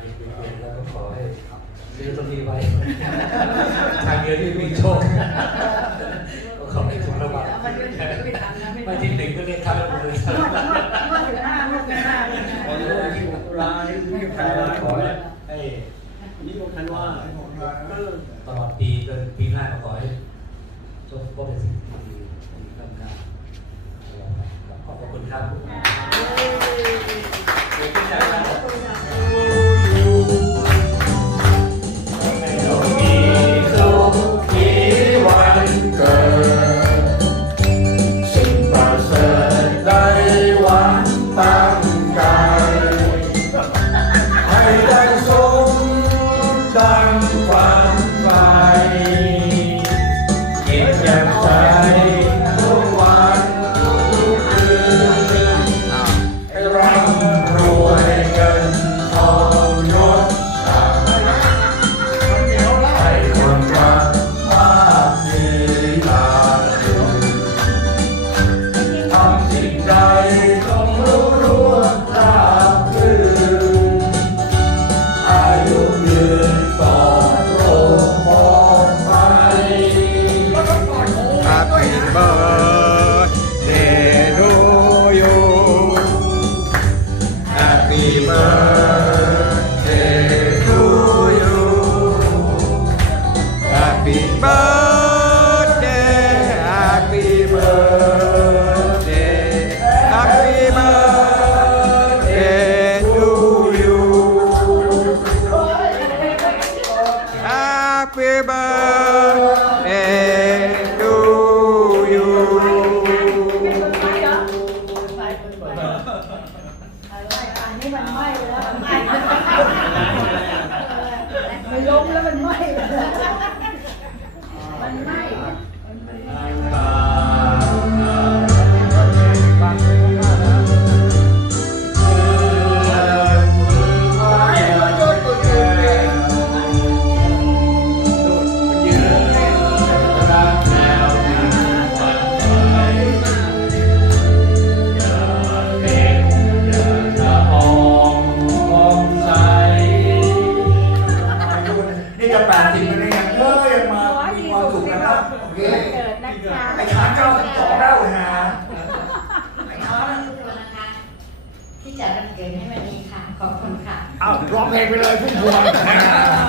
เย็นๆแล้วก็ขอให้ซื้อตรงนี้ไว้ ทางเดียวที่มีโชคก็ขอให้ถูกระวังไม่ที่หนึ่งก็เรียกครัเลยนวดนวดถึงห้านวดถึงห้าขอให้ที่ร้ายที่พันร้ายขอให้นี่พันว่า You. okay, we love you.